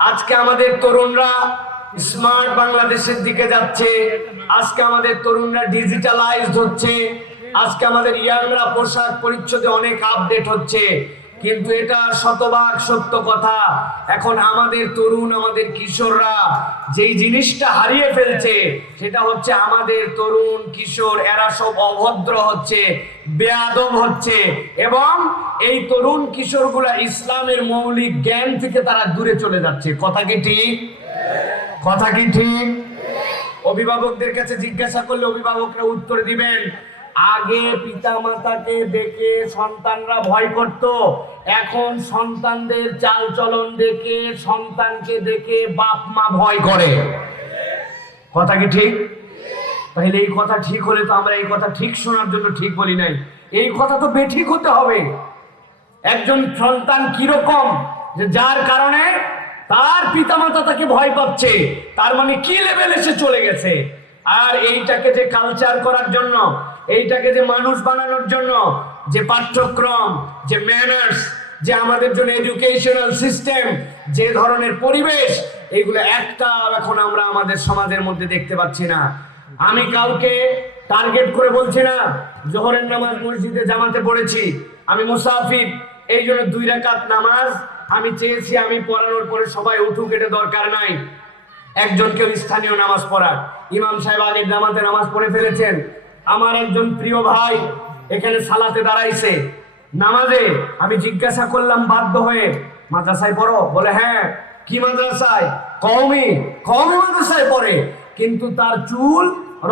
আজকে আমাদের তরুণরা স্মার্ট বাংলাদেশের দিকে যাচ্ছে, আজকে আমাদের তরুণরা ডিজিটালাইজড হচ্ছে, আজকে আমাদের ইয়াংরা পোশাক পরিচ্ছদে অনেক আপডেট হচ্ছে। কিন্তু এটা শতভাগ সত্য কথা, এখন আমাদের তরুণ, আমাদের কিশোররা যেই জিনিসটা হারিয়ে ফেলছে সেটা হচ্ছে আমাদের তরুণ কিশোর এরা সব অভদ্র হচ্ছে, বেয়াদব হচ্ছে, এবং এই তরুণ কিশোরগুলা ইসলামের মৌলিক জ্ঞান থেকে তারা দূরে চলে যাচ্ছে। কথা কি ঠিক? কথা কি ঠিক? অভিভাবকদের কাছে জিজ্ঞাসা করলে অভিভাবকরা উত্তর দিবেন, আগে পিতামাতাকে দেখে সন্তানরা ভয় করত, এখন সন্তানদের চালচলন দেখে সন্তানকে দেখে বাপ মা ভয় করে। কথা কি ঠিক? তাহলে এই কথা ঠিক হলে তো আমরা এই কথা ঠিক শোনার জন্য ঠিক বলি নাই, এই কথা তো বেঠিক হতে হবে। একজন সন্তান কিরকম যে যার কারণে তার পিতামাতা তাকে ভয় পাচ্ছে, তার মানে কি লেভেলে সে চলে গেছে। আর এইটাকে যে কালচার করার জন্য, এইটাকে যে মানুষ বানানোর জন্য যে পাঠ্যক্রম, যে ম্যানার্স, যে আমাদের জন্য এডুকেশনাল সিস্টেম, যে ধরনের পরিবেশ, এইগুলো একটা এখন আমরা আমাদের সমাজের মধ্যে দেখতে পাচ্ছি না। আমি কাউকে টার্গেট করে বলছি না, জোহরের নামাজ মসজিদে জামাতে পড়েছি, আমি মুসাফির, এই জন্য 2 রাকাত নামাজ আমি চেয়েছি আমি পড়ানোর পরে সবাই উঠুক, এটা দরকার নাই। একজনকে স্থানীয় নামাজ পড়ার, ইমাম সাহেব আগে জামাতে নামাজ পড়ে ফেলেছেন। আমার একজন প্রিয় ভাই এখানে সালাতে দাঁড়াইছে নামাজে, আমি জিজ্ঞাসা করলাম বাধ্য হয়ে, মাদ্রাসায় পড়ো? বলে হ্যাঁ। কি মাদ্রাসায়? কওমি মাদ্রাসায় পড়ে। কিন্তু তার চুল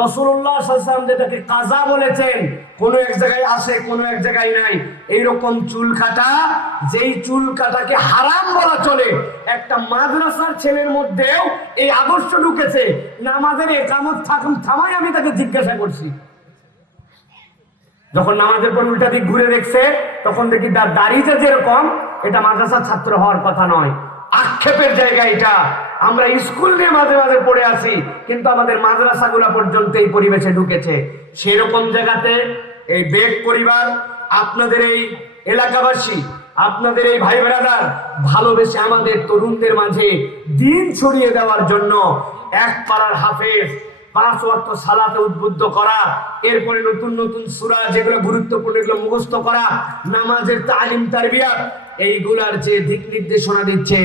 রাসূলুল্লাহ সাল্লাল্লাহু আলাইহি ওয়াসাল্লাম যেটাকে কাজা বলেছেন, কোন এক জায়গায় আছে কোন এক জায়গায় নাই, এইরকম চুল কাটা, যেই চুল কাটাকে হারাম বলা চলে, একটা মাদ্রাসার ছেলের মধ্যেও এই আদর্শ ঢুকেছে। নামাজের ইকামত থামাই আমি তাকে জিজ্ঞাসা করছি, যখন নামাজের পর উল্টা দিক ঘুরে দেখছে তখন দেখি তার দাড়িটা যেরকম, এটা মাদ্রাসার ছাত্র হওয়ার কথা নয়। আক্ষেপের জায়গা এটা। আমরা স্কুল নিয়ে মাঝে মাঝে পড়ে আসি, কিন্তু আমাদের মাদ্রাসাগুলো পর্যন্ত এই পরিবেশে ঢুকেছে। সেরকম জায়গাতে এই বেগ পরিবার, আপনাদের এই এলাকাবাসী, আপনাদের এই ভাই ব্রাদার ভালোবেসে আমাদের তরুণদের মাঝে দিন ছড়িয়ে দেওয়ার জন্য এক পাড়ার হাফেজ, 5 ওয়াক্ত সালাতে উদ্বুদ্ধ করা, এরপরে নতুন নতুন সূরা যেগুলো গুরুত্বপূর্ণ এগুলো মুখস্থ করা, নামাজের তালিম তারবিয়াত, এইগুলার যে দিক নির্দেশনা দিচ্ছে,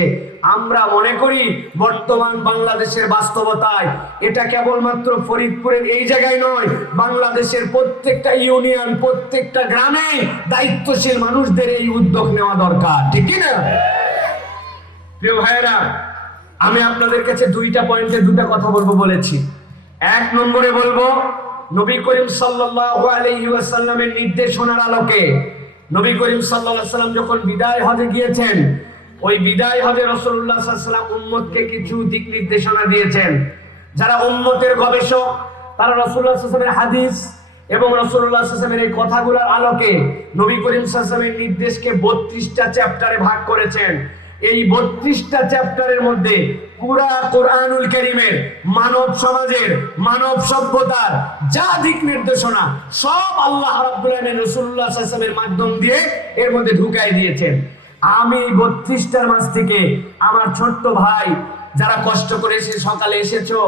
আমরা মনে করি বর্তমান বাংলাদেশের বাস্তবতায় এটা কেবলমাত্র ফরিদপুরের এই জায়গায় নয়, বাংলাদেশের প্রত্যেকটা ইউনিয়ন, প্রত্যেকটা গ্রামে দায়িত্বশীল মানুষদের এই উদ্যোগ নেওয়া দরকার, ঠিক কি না? প্রিয় ভাইয়েরা, আমি আপনাদের কাছে 2টা পয়েন্টে 2টা কথা বলবো বলেছি। 1 নম্বরে বলবো, নবী করিম সাল্লাল্লাহু আলাইহি ওয়াসাল্লামের নির্দেশনার আলোকে নবী করিম সাল্লাল্লাহু আলাইহি ওয়াসাল্লাম যখন বিদায় হজে গিয়েছেন, ওই বিদায় হজে রাসূলুল্লাহ সাল্লাল্লাহু আলাইহি ওয়াসাল্লাম উম্মতকে কিছু দিক নির্দেশনা দিয়েছেন। যারা উম্মতের গবেষক, তারা রাসূলুল্লাহ সাল্লাল্লাহু আলাইহি ওয়াসাল্লামের হাদিস এবং রাসূলুল্লাহ সাল্লাল্লাহু আলাইহি ওয়াসাল্লামের এই কথাগুলোর আলোকে নবী করিম সাল্লাল্লাহু আলাইহি ওয়াসাল্লামের নির্দেশকে 32টা চ্যাপ্টারে ভাগ করেছেন। এই 32টা চ্যাপ্টারের মধ্যে পুরা কোরআনুল কারীমের মানব সমাজের, মানব সভ্যতার যা দিক নির্দেশনা সব আল্লাহ রাব্বুল আলামিন রাসূলুল্লাহ সাল্লাল্লাহু আলাইহি ওয়াসাল্লামের মাধ্যম দিয়ে এর মধ্যে ঢুকাই দিয়েছেন। আমি 32টার মাঝ থেকে আমার ছোট্ট ভাই, যারা কষ্ট করে এসে সকালে এসেছো,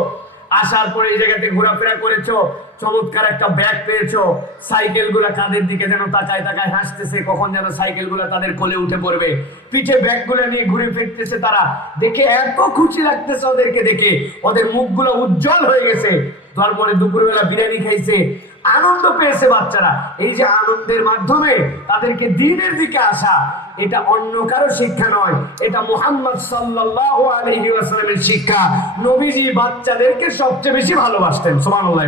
আসার পরে এই জায়গাতে ঘোরাফেরা করেছো, চমৎকার একটা ব্যাগ পেয়েছো, সাইকেলগুলা কাঁধের দিকে যেন তাকায় তাকায় হাসতেছে, কখন যেন সাইকেলগুলা তাদের কোলে উঠে পড়বে, পিঠে ব্যাগগুলো নিয়ে ঘুরে ফিরতেছে, তারা দেখে এত খুশি লাগতেছে, ওদেরকে দেখে ওদের মুখগুলো উজ্জ্বল হয়ে গেছে। তারপরে দুপুরবেলা বিরিয়ানি খাইছে, আনন্দ পেয়েছে বাচ্চারা। এই যে আনন্দের মাধ্যমে তাদেরকে দ্বীনের দিকে আসা, এটা অন্য কারো শিক্ষা নয়, এটা মুহাম্মদ সাল্লাল্লাহু আলাইহি ওয়াসাল্লামের শিক্ষা। নবীজি বাচ্চাদেরকে সবচেয়ে বেশি ভালোবাসতেন, সুবহানাল্লাহ।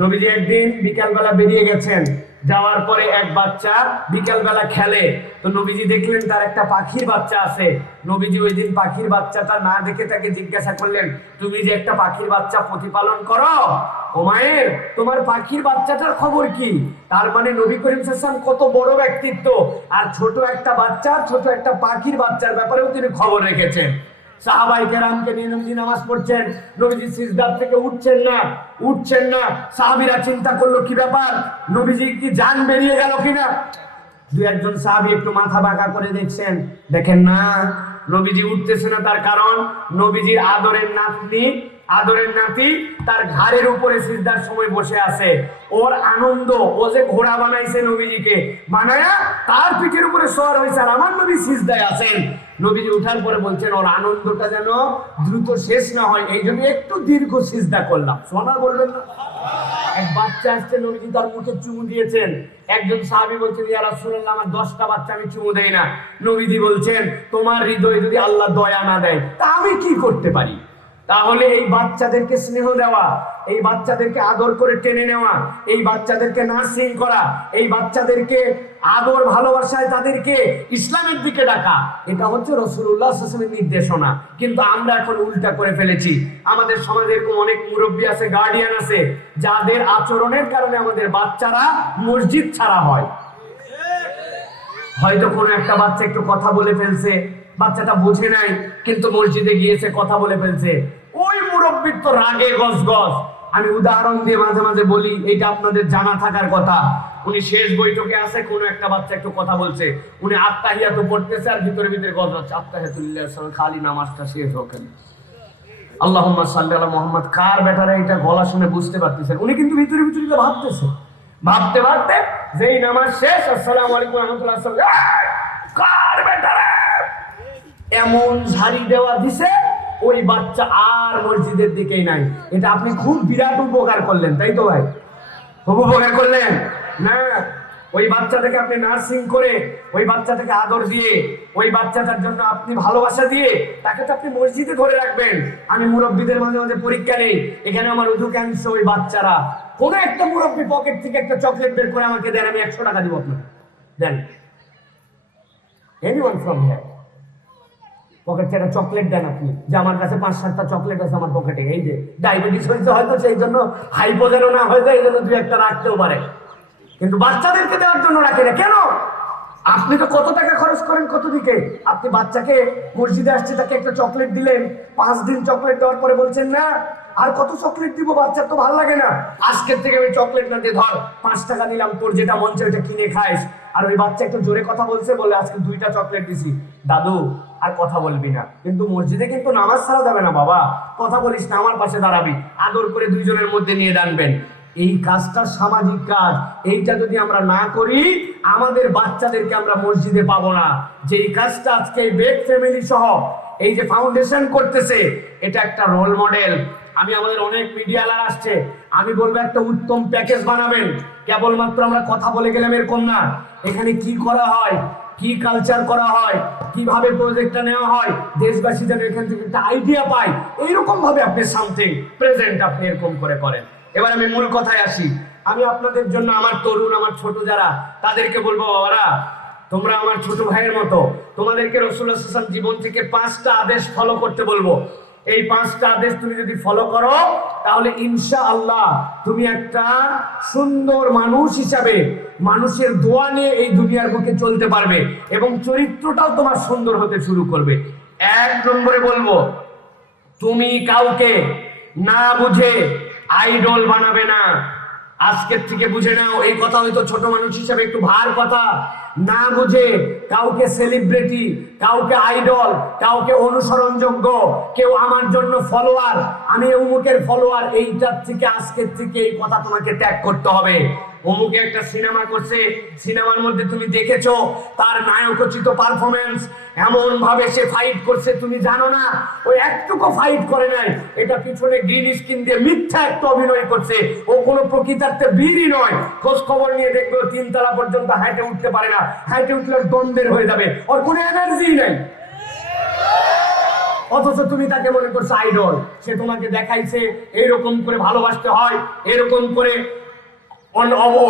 নবীজি একদিন বিকালবেলা বেরিয়ে গেছেন, যাওয়ার পরে এক বাচ্চা বিকালবেলা খেলে, তো নবীজি দেখলেন তার একটা পাখির বাচ্চা আছে। নবীজি ওই দিন পাখির বাচ্চাটা না দেখে তাকে জিজ্ঞাসা করলেন, তুমি যে একটা পাখির বাচ্চা প্রতিপালন করো, ও মায়ের, তোমার পাখির বাচ্চাটার খবর কি? তার মানে নবী করিম সাল্লাল্লাহু আলাইহি ওয়াসাল্লাম কত বড় ব্যক্তিত্ব, আর ছোট একটা বাচ্চা, ছোট একটা পাখির বাচ্চার ব্যাপারেও তিনি খবর রেখেছেন। সাহাবায়ে কেরামকে নিয়ে নবীজি নামাজ পড়ছেন, নবীজি সিজদা থেকে উঠছেন না। সাহাবীরা চিন্তা করলো কি ব্যাপার, নবীজি কি জান বেরিয়ে গেল কিনা। 2-1 সাহাবী একটু মাথা বাঁকা করে দেখছেন, দেখেন না, নবীজি উঠতেছে না, তার কারণ নবীজির আদরের নাতি তার ঘাড়ের উপরে সিজদার সময় বসে আছে। ওর আনন্দ, ও যে ঘোড়া বানাইছে নবীজিকে বানায়া তার পিঠের উপরে সওয়ার হয়েছে, আর আমার নবী সিজদায় আছেন। নবীজি উঠার পরে বলছেন ওর আনন্দটা যেন দ্রুত শেষ না হয়, এই জন্য একটু দীর্ঘ সিজদা করলাম। সোনা বলবেন না? এক বাচ্চা আসছে, নবীজি তার মুখে চুমু দিয়েছেন। একজন সাহাবী বলছেন, ইয়া রাসূলুল্লাহ, আমার 10টা বাচ্চা আমি চুমু দেই না। নবীজি বলছেন, তোমার হৃদয়ে যদি আল্লাহ দয়া না দেয় তা আমি কি করতে পারি? তাহলে এই বাচ্চাদেরকে স্নেহ দেওয়া, এই বাচ্চাদেরকে আদর করে টেনে নেওয়া, এই বাচ্চাদেরকে নার্সিং করা, এই বাচ্চাদেরকে আদর ভালোবাসায় তাদেরকে ইসলামের দিকে ডাকা, এটা হচ্ছে রাসূলুল্লাহ সাল্লাল্লাহু আলাইহি ওয়াসাল্লামের নির্দেশনা। কিন্তু আমরা এখন উল্টা করে ফেলেছি। আমাদের সমাজে এরকম অনেক মুরব্বী আছে, গার্ডিয়ান আছে, যাদের আচরণের কারণে আমাদের বাচ্চারা মসজিদ ছাড়া হয়। হয়তো কোনো একটা বাচ্চা একটু কথা বলে ফেলছে, বাচ্চাটা বুঝে নাই, কিন্তু মসজিদে গিয়েছে, কথা বলে ফেলছে, ওই মুরব্বির তো রাগে গজগজ। আমি উদাহরণ দিয়ে মাঝে মাঝে বলি, এটা আপনাদের জানা থাকার কথা। উনি শেষ বৈঠকে আছে, কোনো একটা বাচ্চা একটু কথা বলছে, উনি আত্তাহিয়াত পড়তেছে আর ভিতরে ভিতরে গজরাচ্ছে, আত্তাহিয়াতুল্লাহ খালি নামাজটা শেষ হোক, আল্লাহুম্মা সাল্লি আলা মুহাম্মদ। কার বেটারা এটা গলা শুনে বুঝতে পারতেছেন, উনি কিন্তু ভিতরে ভিতরে ভাবতেছে। ভাবতে ভাবতে যেই নামাজ শেষ, আসসালামু আলাইকুম ওয়া রাহমাতুল্লাহ, কার বেটারা এমন ঝাড়ি দেওয়া দিছে, ওই বাচ্চা আর মসজিদের দিকেই নাই। এটা আপনি খুব বিরাট উপকার করলেন, তাই তো ভাই? খুব উপকার করলেন না? ওই বাচ্চাটাকে আপনি নার্সিং করে, ওই বাচ্চাটাকে আদর দিয়ে, ওই বাচ্চাটার জন্য আপনি ভালোবাসা দিয়ে তাকে তো আপনি মসজিদে ধরে রাখবেন। আমি মুরব্বীদের মাঝে মাঝে পরীক্ষা নেই, এখানে আমার উজু ক্যান্সার, ওই বাচ্চারা কোনো একটা মুরব্বী পকেট থেকে একটা চকলেট বের করে আমাকে দেন, আমি 100 টাকা দিব আপনাকে, দেন। এনিওয়ান ফ্রম হিয়ার, পকেট থেকে চকলেট দেন আপনি, যে আমার কাছে 5-7টা চকলেট আছে আমার পকেটে, এই যে ডায়াবেটিস হয়েছে হয়তো, সেই জন্য হাইপো যেন না হয়ে যায়, এই জন্য 2-1টা রাখতেও পারে, কিন্তু বাচ্চাদেরকে দেওয়ার জন্য রাখে না কেন? আপনি তো কত টাকা খরচ করেন কত দিকে। আপনি বাচ্চাকে মসজিদে আসছে, তাকে একটা চকলেট দিলেন, 5 দিন চকলেট দেওয়ার পরে বলছেন না আর কত চকলেট দিব, বাচ্চার তো ভালো লাগে না, আজকের থেকে আমি চকলেট না দিয়ে ধর 5 টাকা দিলাম, তোর যেটা মন চায় ওইটা কিনে খাইস। আর ওই বাচ্চা একটু জোরে কথা বলছে, বলে আজকে 2টা চকলেট দিছি, দাদু আর কথা বলবি না। কিন্তু মসজিদে কিন্তু নামাজ ছাড়া যাবে না বাবা, কথা বলিস না, আমার পাশে দাঁড়াবি, আদর করে 2 জনের মধ্যে নিয়ে দাঁড়াবেন। এই কাজটা সামাজিক কাজ, এইটা যদি আমরা না করি আমাদের বাচ্চাদেরকে আমরা মসজিদে পাবো না। যে এই কাজটা আজকে বেক ফ্যামিলি সহ এই যে ফাউন্ডেশন করতেছে, এটা একটা রোল মডেল। আমি আমাদের অনেক মিডিয়ালার আসছে, আমি বলবো একটা উত্তম প্যাকেজ বানাবেন। কেবলমাত্র আমরা কথা বলে গেলাম এরকম না, এখানে কি করা হয়, কি কালচার করা হয়, কিভাবে প্রজেক্টটা নেওয়া হয়, দেশবাসী যেন এখান থেকে একটা আইডিয়া পায়, এইরকম ভাবে আপনি সামথিং প্রেজেন্ট আপনি এরকম করে করেন। এবার আমি মূল কথায় আসি। আমি আপনাদের জন্য, আমার তরুণ, আমার ছোট যারা, তাদেরকে বলবো, বাবারা তোমরা আমার ছোট ভাইয়ের মতো, তোমাদেরকে রাসূলুল্লাহ সাল্লাল্লাহু আলাইহি ওয়াসাল্লাম জীবন থেকে 5টা আদেশ ফলো করতে বলবো। এই 5টা আদেশ তুমি যদি ফলো করো তাহলে ইনশাআল্লাহ তুমি একটা সুন্দর মানুষ হিসাবে মানুষের দোয়া নিয়ে এই দুনিয়ার বুকে চলতে পারবে এবং চরিত্রটাও তোমার সুন্দর হতে শুরু করবে। 1 নম্বরে বলবো, তুমি কাউকে না বুঝে আইডল বানাবে না। আজকের থেকে বুঝে নাও, এই কথা হয়তো ছোট মানুষ হিসেবে একটু ভার কথা। না বুঝে কাউকে সেলিব্রিটি, কাউকে আইডল, কাউকে অনুসরণযোগ্য, কেউ আমার জন্য ফলোয়ার, আমি অমুকের ফলোয়ার, এইটার থেকে আজকের থেকে এই কথা তোমাকে ত্যাগ করতে হবে। অমুকে একটা সিনেমা করছে, সিনেমার মধ্যে তুমি দেখেছো তার নায়কোচিত পারফরমেন্স, এমন ভাবে সে ফাইট করছে, তুমি জানো না ওই একটুকু ফাইট করে নাই, এটা পিছনে গ্রিন স্ক্রিন দিয়ে মিথ্যা একটা অভিনয় করছে, ও কোনো প্রকৃতার্থে বীরই নয়। খোঁজ খবর নিয়ে দেখবে 3 তলা পর্যন্ত হাইটে উঠতে পারে না, হাইটে উঠলে দ্বন্দ্বের হয়ে যাবে, ওর কোনো এনার্জি নাই। অথচ তুমি তাকে মনে করছো আইডল, সে তোমাকে দেখাইছে এইরকম করে ভালোবাসতে হয়, এরকম করে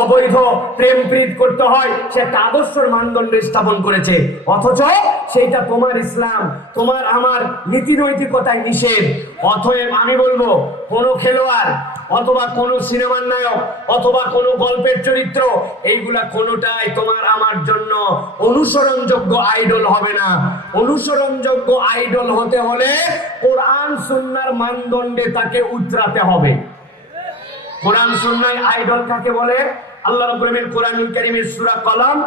অবৈধ প্রেম প্রীত করতে হয়, সে একটা আদর্শের মানদণ্ড স্থাপন করেছে, অথচ সেইটা তোমার ইসলাম, তোমার আমার নীতি নৈতিকতায় নিষেধ। অতএব আমি বলবো, কোন খেলোয়াড় অথবা কোন সিনেমার নায়ক অথবা কোন গল্পের চরিত্র, এইগুলা কোনোটাই তোমার আমার জন্য অনুসরণযোগ্য আইডল হবে না। অনুসরণযোগ্য আইডল হতে হলে কোরআন সুন্নাহর মানদণ্ডে তাকে উতরাতে হবে। কোরআন সুন্নাহ আইডল কাকে বলে? আল্লাহ রাব্বুল আলামিন কোরআনুল কারীমের সূরা কলম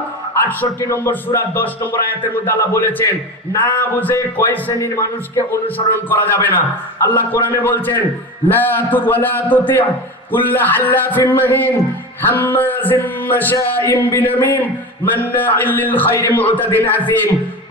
68 নম্বর সূরা 10 নম্বর আয়াতের মধ্যে আল্লাহ বলেছেন না বুঝে কয় শ্রেণীর মানুষকে অনুসরণ করা যাবে না। আল্লাহ কোরআনে বলছেন লা ওয়ালা তুতি কুল্লা হাল্লাফিন মাহিন হাম্মাজিন মাশাইম বিনামিম মান্নাইল লিল খায়রি মুতাদিন আসিম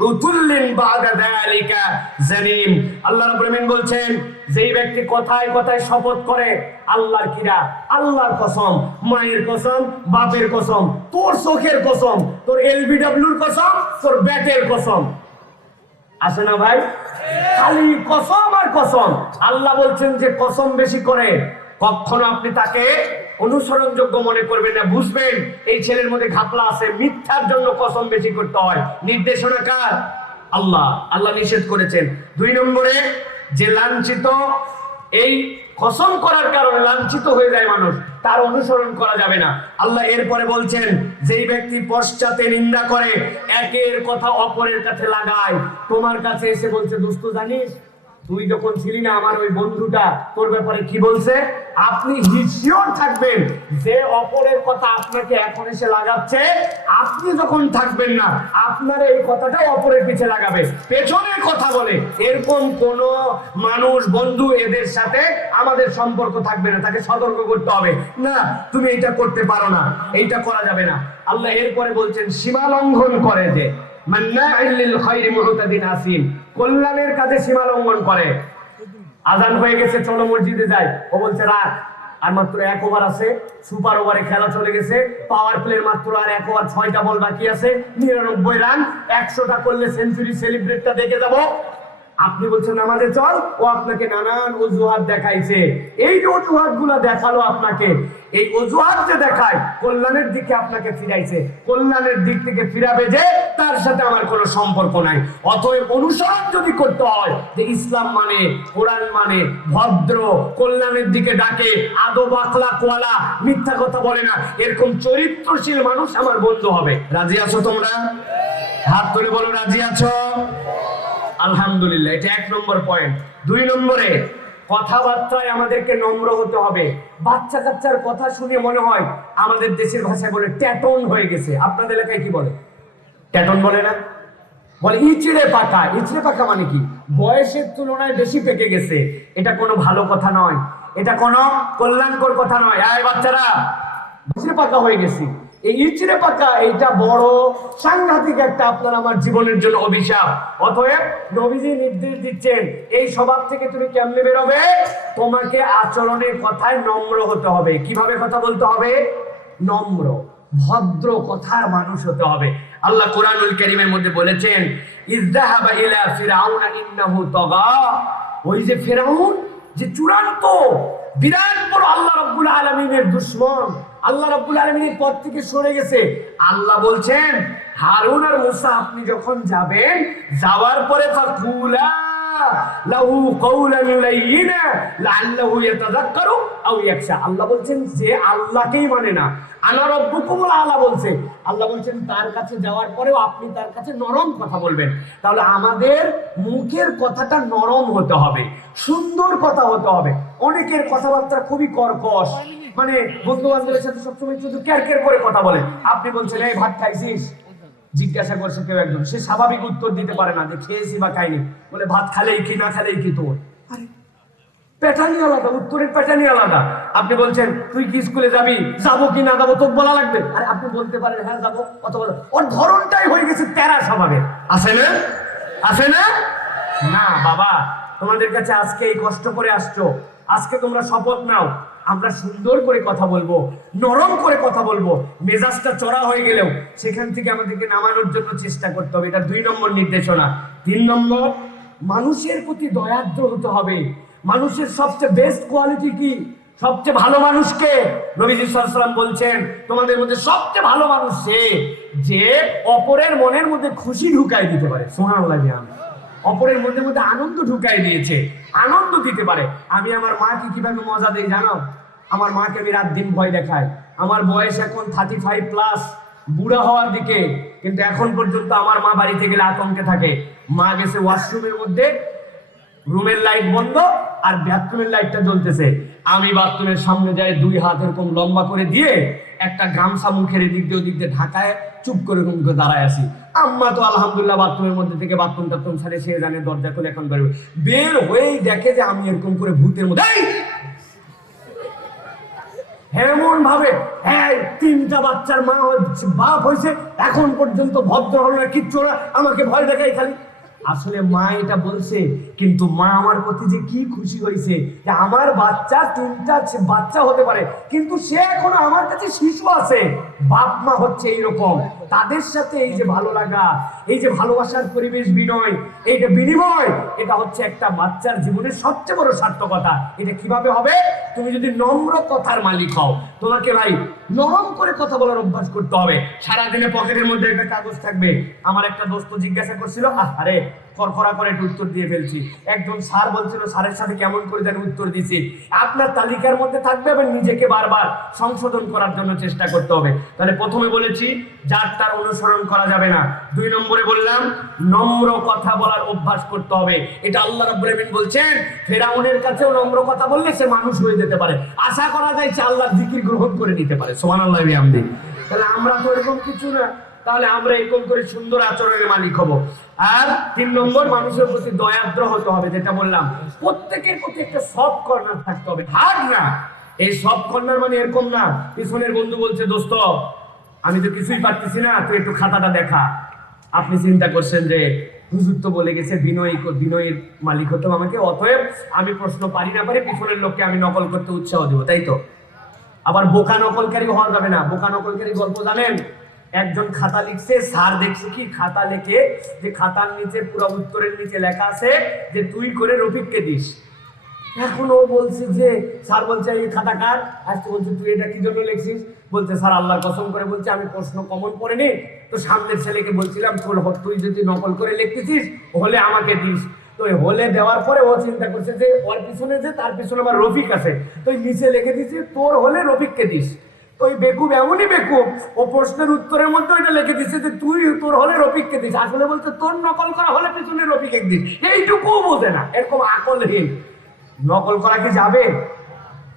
উতুল্লিন বাদা যালিকা জানিম। আল্লাহ রাব্বুল আলামিন বলছেন যেই ব্যক্তি কথায় কথায় শপথ করে আল্লাহর কিরা, আল্লাহর কসম, মায়ের কসম, বাপের কসম, তোর চোখের কসম, তোর এলবিডব্লিউর কসম, তোর ব্যাটের কসম, আছে না ভাই? খালি কসম আর কসম। আল্লাহ বলছেন যে কসম বেশি করে কখনো আপনি তাকে অনুসরণযোগ্য মনে করবেন না। বুঝবেন এই ছেলের মধ্যে ঘাপলা আছে, মিথ্যার জন্য কসম বেশি করতে হয়। নির্দেশনা কার? আল্লাহ। আল্লাহ নিষেধ করেছেন। 2 নম্বরে যে লাঞ্ছিত, এই কসম করার কারণে লাঞ্ছিত হয়ে যায় মানুষ, তার অনুসরণ করা যাবে না। আল্লাহ এরপরে বলছেন যেই ব্যক্তি পশ্চাতে নিন্দা করে, একের কথা অপরের কাছে লাগায়, তোমার কাছে এসে বলছে দোস্ত জানিস তুই যখন ছিলি না আমার ওই বন্ধুটা তোর ব্যাপারে কি বলছে, আপনি হিসিওর থাকবেন যে অপরের কথা আপনাকে এখন এসে লাগাচ্ছে, আপনি যখন থাকবেন না আপনার এই কথাটা অপরের পিছে লাগাবে, পেছনের কথা বলে। এরকম কোন মানুষ বন্ধু এদের সাথে আমাদের সম্পর্ক থাকবে না, তাকে সতর্ক করতে হবে না তুমি এটা করতে পারো না, এইটা করা যাবে না। আল্লাহ এরপরে বলছেন সীমা লঙ্ঘন করে যে মান্নাইল লিল খায়রি মুতাদিন আসিম, কল্যাণের কাজে সীমা লঙ্ঘন করে। আজান হয়ে গেছে চলো মসজিদে যাই, ও বলছে রাত আর মাত্র 1 ওভার আছে, সুপার ওভারে খেলা চলে গেছে, পাওয়ার প্লের মাত্র আর 1 ওভার 6টা বল বাকি আছে, 99 রান, 100টা করলে সেঞ্চুরি সেলিব্রেটটা দেখে যাব। আপনি বলছেন আমাদের চল, ও আপনাকে নানান অজুহাত দেখাইছে। এই যে অজুহাত গুলা দেখালো আপনাকে, এই অজুহাত যে দেখায় কল্যাণের দিকে আপনাকে ফিরাইছে, কল্যাণের দিক থেকে ফিরাবে যে তার সাথে আমার কোনো সম্পর্ক নাই। অতএব অনুসরণ যদি করতে হয় যে ইসলাম মানে, কোরআন মানে, ভদ্র, কল্যাণের দিকে ডাকে, আদব আখলাক ওয়ালা, মিথ্যা কথা বলে না, এরকম চরিত্রশীল মানুষ আমার বন্ধু হবে। রাজি আছো তোমরা? হাত তুলে বলো রাজি আছো? আলহামদুলিল্লাহ। এটা 1 নম্বর পয়েন্ট। 2 নম্বরে কথাবার্তায় আমাদেরকে নম্র হতে হবে। বাচ্চা কাচ্চার কথা শুনে মনে হয় আমাদের দেশের ভাষায় বলে ট্যাটন হয়ে গেছে। আপনাদের এলাকায় কি বলে? ট্যাটন বলে না, বলে ইচড়ে পাকা। ইচড়ে পাকা মানে কি? বয়সের তুলনায় বেশি পেকে গেছে। এটা কোনো ভালো কথা নয়, এটা কোনো কল্যাণকর কথা নয়। আয় বাচ্চারা, ইচড়ে পাকা হয়ে গেছি, এই ইচড়ে পাকা এইটা বড় সাংঘাতিক একটা আপনার আমার জীবনের জন্য অভিশাপ। অতএব নবীজি নির্দেশ দিচ্ছেন এই স্বভাব থেকে তুমি কেমনে বেরোবে? তোমাকে আচরণের কথায় নম্র হতে হবে। কিভাবে কথা বলতে হবে? নম্র, ভদ্র কথার মানুষ হতে হবে। আল্লাহ কোরআনুল কারীমের মধ্যে বলেছেন ইযহাবা ইলা ফিরআউনা ইন্নাহু তাগা। ওই যে ফিরআউন, যে চূড়ান্ত বিরাট বড় আল্লাহ রাব্বুল আলামিনের দুশমন, আল্লাহ রাব্বুল আলামিনের পথ থেকে সরে গেছে। আল্লাহ বলছেন হারুন আর মুসা আপনি যখন যাবেন, যাওয়ার পরে ফাকুলা লাহু কওলান লাইয়িনা লাআল্লাহু ইয়াতাযাক্কারু আও ইয়াখশা। আল্লাহ বলছেন যে আল্লাহকেই মানে না, আনা রাব্বুকুমুল আলা বলছে, আল্লাহ বলছেন তার কাছে যাওয়ার পরেও আপনি তার কাছে নরম কথা বলবেন। তাহলে আমাদের মুখের কথাটা নরম হতে হবে, সুন্দর কথা হতে হবে। অনেকের কথাবার্তা খুবই কর্কশ, মানে বন্ধু বান্ধবের সাথে সবসময় শুধু ক্যারকের করে কথা বলে। আপনি বলছেন এই ভাত খাইছিস, জিজ্ঞাসা করছে কেউ একজন, সে স্বাভাবিক উত্তর দিতে পারে না যে খেয়েছি বা খাইনি, বলে ভাত খালেই কি না খালেই কি তোর। আরে প্যাটার্নই আলাদা, উত্তরের প্যাটার্নই আলাদা। আপনি বলছেন তুই কি স্কুলে যাবি, যাবো কি না যাবো তোর বলা লাগবে। আরে আপনি বলতে পারেন হ্যাঁ যাবো, অথবা ওর ধরনটাই হয়ে গেছে তেরা স্বভাবের। আছে না? আছে না? না বাবা, তোমাদের কাছে আজকে এই কষ্ট করে আসছো, আজকে তোমরা শপথ নাও আমরা সুন্দর করে কথা বলবো, নরম করে কথা বলবো। মেজাজটা চড়া হয়ে গেলেও সেখান থেকে আমাদেরকে নামানোর জন্য চেষ্টা করতে হবে। এটা 2 নম্বর নির্দেশনা। 3 নম্বর, মানুষের প্রতি দয়ার্দ্র হতে হবে। মানুষের সবচেয়ে বেস্ট কোয়ালিটি কি? সবচেয়ে ভালো মানুষকে নবীজি সাল্লাল্লাহু আলাইহি ওয়াসাল্লাম বলছেন তোমাদের মধ্যে সবচেয়ে ভালো মানুষ সে যে অপরের মনের মধ্যে খুশি ঢুকাই দিতে পারে। সুবহানাল্লাহ। অপরের মধ্যে মধ্যে আনন্দ ঢুকাই দিয়েছে, আনন্দ দিতে পারে। আমি আমার মাকে কিভাবে মজা দেই জানো? আমার মাকে আমি রাত দিন ভয় দেখাই। আমার বয়স এখন 35+, বুড়া হওয়ার দিকে, কিন্তু এখন পর্যন্ত আমার মা বাড়িতে গেলে আতঙ্কে থাকে। মা গেছে ওয়াশরুমের মধ্যে, রুমের লাইট বন্ধ, আর বাথরুমের লাইটটা জ্বলতেছে, আমি বাথরুমের সামনে যাই, 2 হাত এরকম লম্বা করে দিয়ে একটা গামছা মুখের এদিক দিয়ে ওদিক দিয়ে ঢাকায় চুপ করে এরকম করে দাঁড়ায় আছি। আম্মা তো আলহামদুলিল্লাহ বাথরুমের মধ্যে থেকে বাথরুম টাথরুম ছাড়ে, সে জানে দরজা খুলে এখন বেরোবে, বের হয়েই দেখে যে আমি এরকম করে ভূতের মধ্যে এমন ভাবে, হ্যাঁ 3টা বাচ্চার মা বাপ হয়েছে, এখন পর্যন্ত ভদ্র হল না, কিচ্ছু না, আমাকে ভয় দেখাই খালি। আসলে মা এটা বলছে, কিন্তু মা আমার প্রতি যে কি খুশি হয়েছে যে আমার বাচ্চা 3টা বাচ্চা হতে পারে, কিন্তু সে এখনো আমার কাছে শিশু আছে। বাপ মা হচ্ছে এইরকম, তাদের সাথে এই যে ভালো লাগা, এই যে ভালোবাসার পরিবেশ বিনয়, এইটা বিনিময়, এটা হচ্ছে একটা বাচ্চার জীবনের সবচেয়ে বড় সার্থকতা। এটা কিভাবে হবে? তুমি যদি নম্র কথার মালিক হও, তোমাকে ভাই নরম করে কথা বলার অভ্যাস করতে হবে। সারাদিনে পকেটের মধ্যে একটা কাগজ থাকবে। আমার একটা দোস্ত জিজ্ঞাসা করছিল, আরে করকরা করে একটু উত্তর দিয়ে ফেলছি। একজন স্যার বলছিল, স্যারের সাথে কেমন করে যেন উত্তর দিছি। আপনার তালিকার মধ্যে থাকবে এবং নিজেকে বারবার সংশোধন করার জন্য চেষ্টা করতে হবে। তাহলে প্রথমে বলেছি যার তার অনুসরণ করা যাবে না। 2 নম্বরে বললাম নম্র কথা বলার অভ্যাস করতে হবে। এটা আল্লাহ রাব্বুল আলামিন বলছেন, ফেরাউনের কাছেও নম্র কথা বললে সে মানুষ হয়ে যেতে পারে। আশা করা যায় সে আল্লাহর জিকির গ্রহণ করে নিতে পারে। সুবহানাল্লাহি ওয়া বিহামদিহি। তাহলে আমরা তো এরকম কিছু না, তাহলে আমরা এরকম করে সুন্দর আচরণের মালিক হব। আর 3 নম্বর, মানুষের প্রতি দয়াদ্র হতে হবে। যেটা বললাম, প্রত্যেকের প্রতি একটা সফট কর্নার থাকতে হবে, হার্ড না। এই সফট কর্নার মানে এরকম না, পিছনের বন্ধু বলছে, দোস্ত আমি তো কিছুই পারতেছি না, তুই একটু খাতাটা দেখা। আপনি চিন্তা করছেন যে হুজুর তো বলে গেছে বিনয়ের মালিক হতে আমাকে, অতএব আমি প্রশ্ন পারি না পারি পিছনের লোককে আমি নকল করতে উৎসাহ দেবো, তাই তো? আবার বোকা নকলকারী হওয়া যাবে না। বোকা নকলকারী গল্প জানেন? একজন খাতা লিখছে, স্যার দেখছে কি খাতা লেখে যে খাতার নিচে পুরো উত্তরের নিচে লেখা আছে যে তুই করে রফিককে দিস। এখন ও বলছে যে, স্যার বলছে এই খাতা কার? আজকে বলছে তুই এটা কি জন্য লিখছিস? বলছে স্যার আল্লাহর কসম করে বলছে আমি প্রশ্ন কমন পড়িনি, তো সামনের ছেলেকে বলছিলাম তুই যদি নকল করে লিখতেছিস হলে আমাকে দিস। তো হলে দেওয়ার পরে ও চিন্তা করছে যে ওর পিছনে যে তার পিছনে আবার রফিক আছে, তো নিচে লিখে দিচ্ছে তোর হলে রফিককে দিস। তো ওই বেকুব এমনই বেকুব, ও প্রশ্নের উত্তরের মধ্যে ওইটা লিখে দিচ্ছে যে তুই তোর হলে রফিককে দিস। আসলে বলছে তোর নকল করা হলে পিছনে রফিককে দিস। এইটুকুও বোঝে না, এরকম আকলহীন। নকল করা কি যাবে?